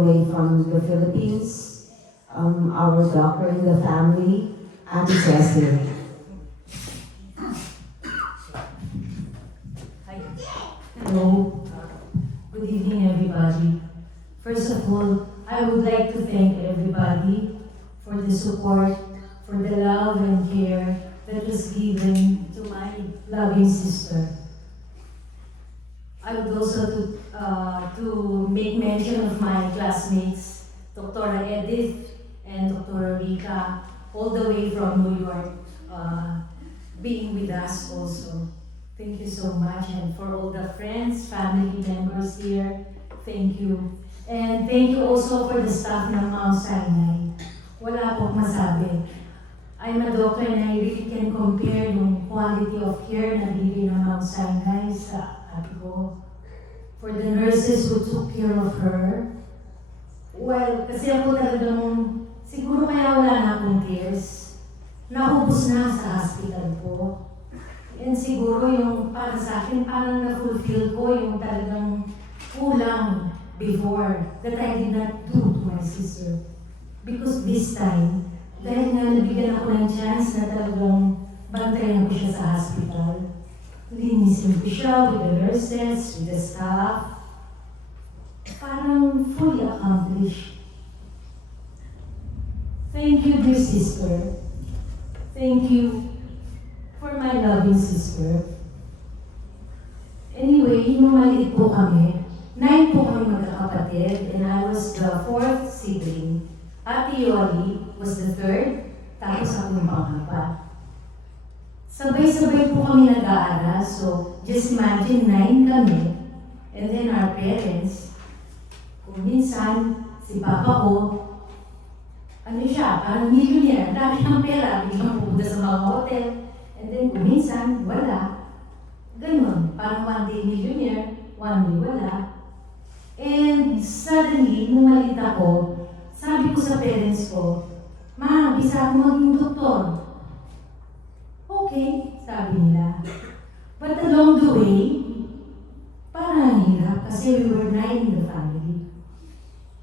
the way from the Philippines, our doctor in the family, Auntie Cecil. Hello. Good evening, everybody. First of all, I would like to thank everybody for the support, for the love and care that was given to my loving sister. I would also to make mention of my classmates, Dr. Edith and Dr. Rika, all the way from New York, being with us also. Thank you so much, and for all the friends, family members here, thank you. And thank you also for the staff ng Mount Sinai. Wala po akong masabi. I'm a doctor and I really can compare yung quality of care na bibigay ng Mount Sinai sa ate ko. For the nurses who took care of her. Well, kasi ako talagang, siguro kaya wala na akong tears. Naubos na sa hospital ko. And siguro yung para sa akin, parang na-fulfill ko yung talagang kulang before that I did not do to my sister. Because this time, dahil nga nabigyan ako ng chance na talagang bantayan ko siya sa hospital, linisin ko siya with the nurses, with the staff, parang fully accomplished. Thank you, dear sister. Thank you for my loving sister. Anyway, nung maliit po kami, 9 po kami magkakapatid, and I was the 4th sibling. Ate Yoli was the 3rd, tapos ako yung pang-apat. Sabay-sabay po kami nag-aaral, so just imagine 9 kami, and then our parents, kung minsan, si Papa ko, ano siya, parang millionaire, dami ng pera, biglang pupunta sa mga hotel, and then kung minsan, wala. Ganun, parang one day millionaire, one day wala. And suddenly, nung maliit ako, sabi ko sa parents ko, Ma, bisa ako maging doktor. Okay, sabi nila. But along the way, parang ang hirap kasi we were 9 in the family.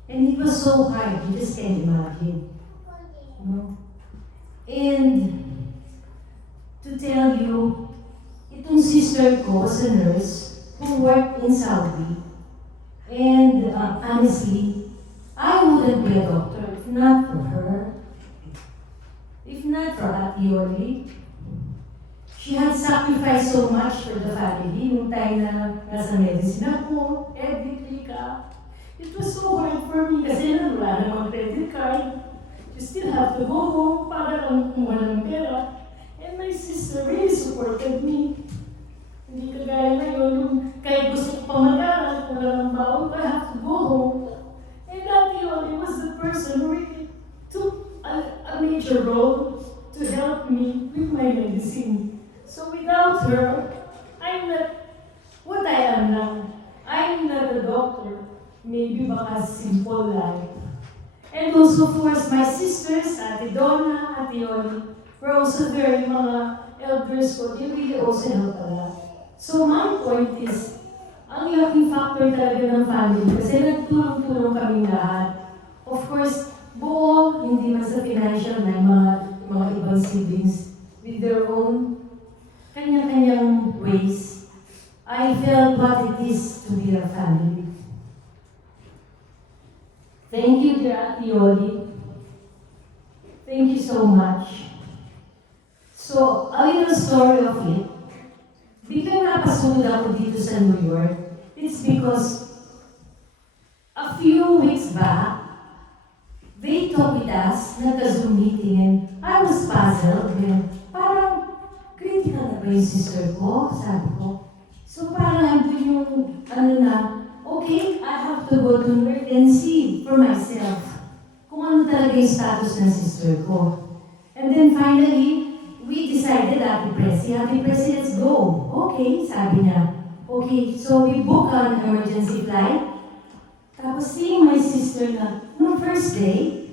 And it was so hard, you just can't imagine. You know? And to tell you, itong sister ko was a nurse who worked in Saudi. And honestly, I wouldn't be a doctor if not for her. If not for Ate Yoli. She had sacrificed so much for the family nung time na nasa medicine ako, every ka. It was so hard for me kasi wala namang credit card. You still have to go home para lang kumuha ng pera. And my sister really supported me. Hindi kagaya ngayon, yung kahit gusto ko pa mag-aral, kung wala ng baon, I have to go home. And Ate Yoli was the person who really took a major role to help me with my medicine. So without her, I'm not what I am now. I'm not a doctor, maybe baka simple life. And also, of course, my sisters, Ate Donna, Ate Yoli, were also very mga elders ko. They really also help a lot. So my point is, ang laking factor talaga ng family kasi nagtulong-tulong kami lahat. Of course, buo, hindi man sa financial na mga ibang siblings with their own kanya-kanyang ways. I felt what it is to be a family. Thank you, dear Ate Yoli. Thank you so much. So, a little story of it. Biglang napasunod ako dito sa New York. It's because a few weeks back, they talked with us, nagka-Zoom meeting, and I was puzzled. Parang, critical na ba yung sister ko? Sabi ko. So parang andun yung, okay, I have to go to work and see for myself kung ano talaga yung status ng sister ko. And then finally, we decided, Ate Presi, let's go. Okay, sabi niya. Okay, so we booked an emergency flight. Tapos seeing my sister na, no first day,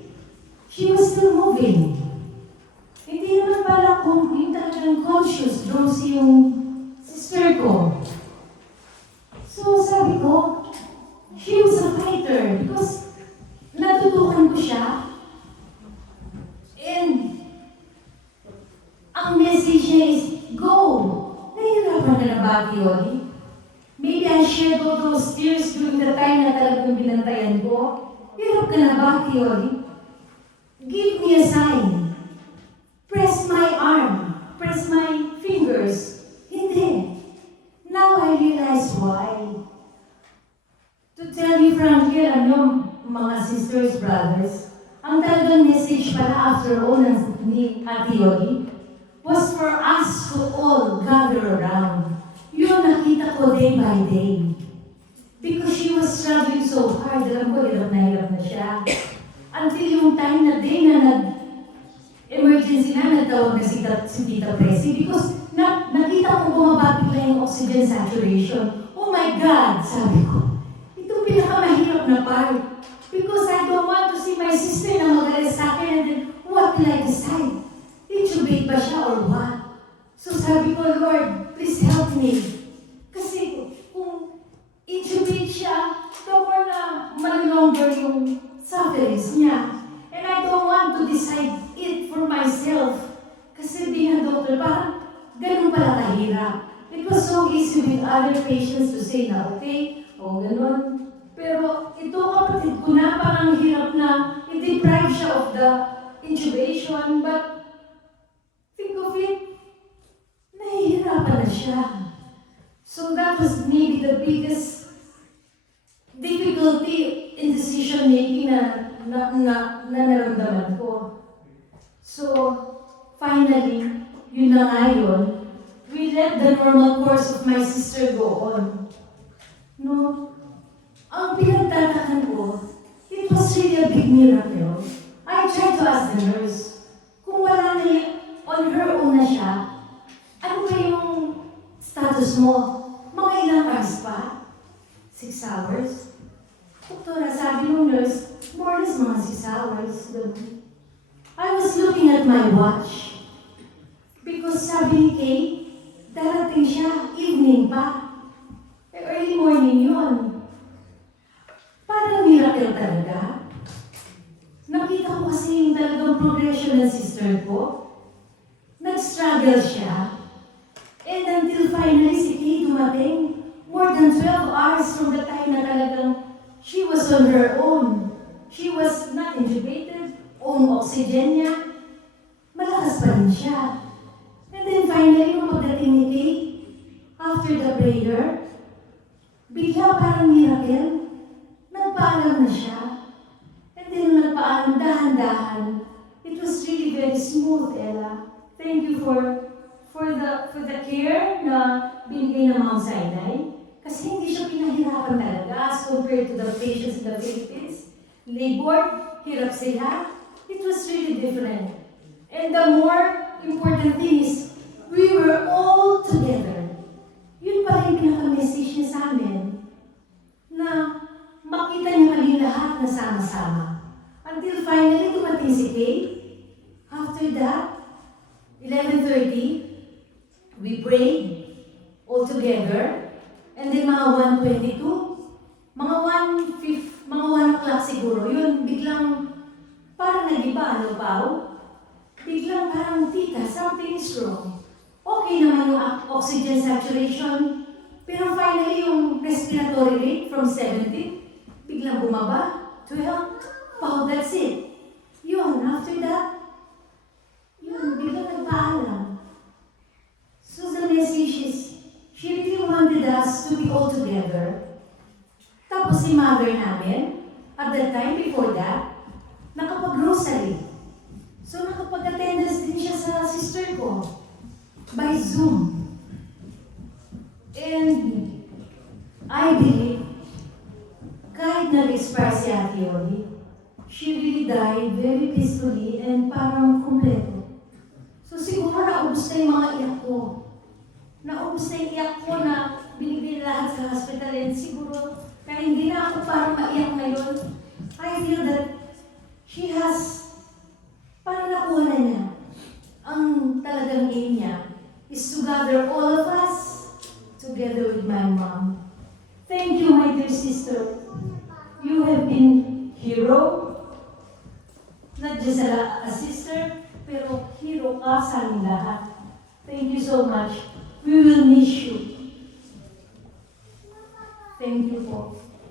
she was still moving. Hindi naman pala kung yung talagang conscious, drowsy yung sister ko. So sabi ko, she was a fighter because ka na ba, Theory? Give me a sign. Press my arm. Press my fingers. Hindi. Now I realize why. To tell you frankly, alam nyo, mga sisters, brothers, ang talagang message pala after all ni Ate Yogi was for us to all gather around. Yun nakita ko day by day. Because she was struggling so hard, alam ko, hirap na siya. Until yung time na day na nag-emergency na, nagtawag na si Tita Presi because nakita ko bumaba bigla yung oxygen saturation. Oh my God, sabi ko. Ito pinakamahirap na part. Because I don't want to see my sister na magalit sa akin and then what will I decide? Intubate ba siya or what? So sabi ko, Lord, please help me. Kasi kung intubate siya, the more na mal-longer yung sufferings niya. And I don't want to decide it for myself. Kasi being a doctor, parang ganun pala kahirap. It was so easy with other patients to say na okay, o ganun. Pero ito kapatid ko na parang hirap na i-deprive siya of the intubation, but think of it, nahihirapan na siya. So that was maybe the biggest difficulty in decision making na naramdaman ko. So finally, yun na nga yun, we let the normal course of my sister go on. No? Ang pinagtatakan ko, it was really a big miracle. I tried to ask the nurse, kung wala na on her own na siya, ano ba yung status mo? Mga ilang hours pa? 6 hours? Doktora, sabi ng nurse, more or less mga 6 hours. I was looking at my watch. Because sabi ni Kay, darating siya, evening pa. Early morning yun. Parang miracle talaga. Nakita ko kasi yung talagang progression ng sister ko. Nag-struggle siya. And until finally si Kay dumating, more than 12 hours from the time na talagang she was on her own. She was not intubated, own oxygen niya. Malakas pa rin siya. And then finally, nung pagdating ni Kay, after the prayer, bigla parang miracle. Nagpaalam na siya. And then nung nagpaalam, dahan-dahan, it was really very smooth, Ella. Thank you for the care na binigay ng Mount Sinai. Kasi hindi siya pinahirapan talaga as compared to the patients in the Philippines. Labor, hirap sila. It was really different. And the more important thing is, we were all together. Yun pa rin pinaka-message niya sa amin. Na makita niya kami lahat na sama-sama. Until finally, dumating si Kay. After that, 11:30, we prayed all together. And then mga 1:22, mga 1 o'clock siguro, yun, biglang parang nag-iba, ano pa? Biglang parang, tita, something is wrong. Okay naman yung oxygen saturation, pero finally yung respiratory rate from 70, biglang bumaba, 12, wow, that's it. Yun, after that, yun, biglang nagpaalam. So the message is, she really wanted us to be all together. Tapos si mother namin, at that time before that, nakapag-grocery. So nakapag-attendance din siya sa sister ko by Zoom. And I believe, kahit nag-expire si Ate Yoli, she really died very peacefully and parang kumpleto. So siguro naubos na yung mga iyak ko. Naubos na yung iyak ko na binigay lahat sa hospital and siguro kaya hindi na ako parang maiyak ngayon. I feel that she has, parang nakuha na niya. Ang talagang aim niya is to gather all of us together with my mom. Thank you, my dear sister. You have been hero. Not just a sister, pero hero ka sa aming lahat. Thank you so much. We will miss you.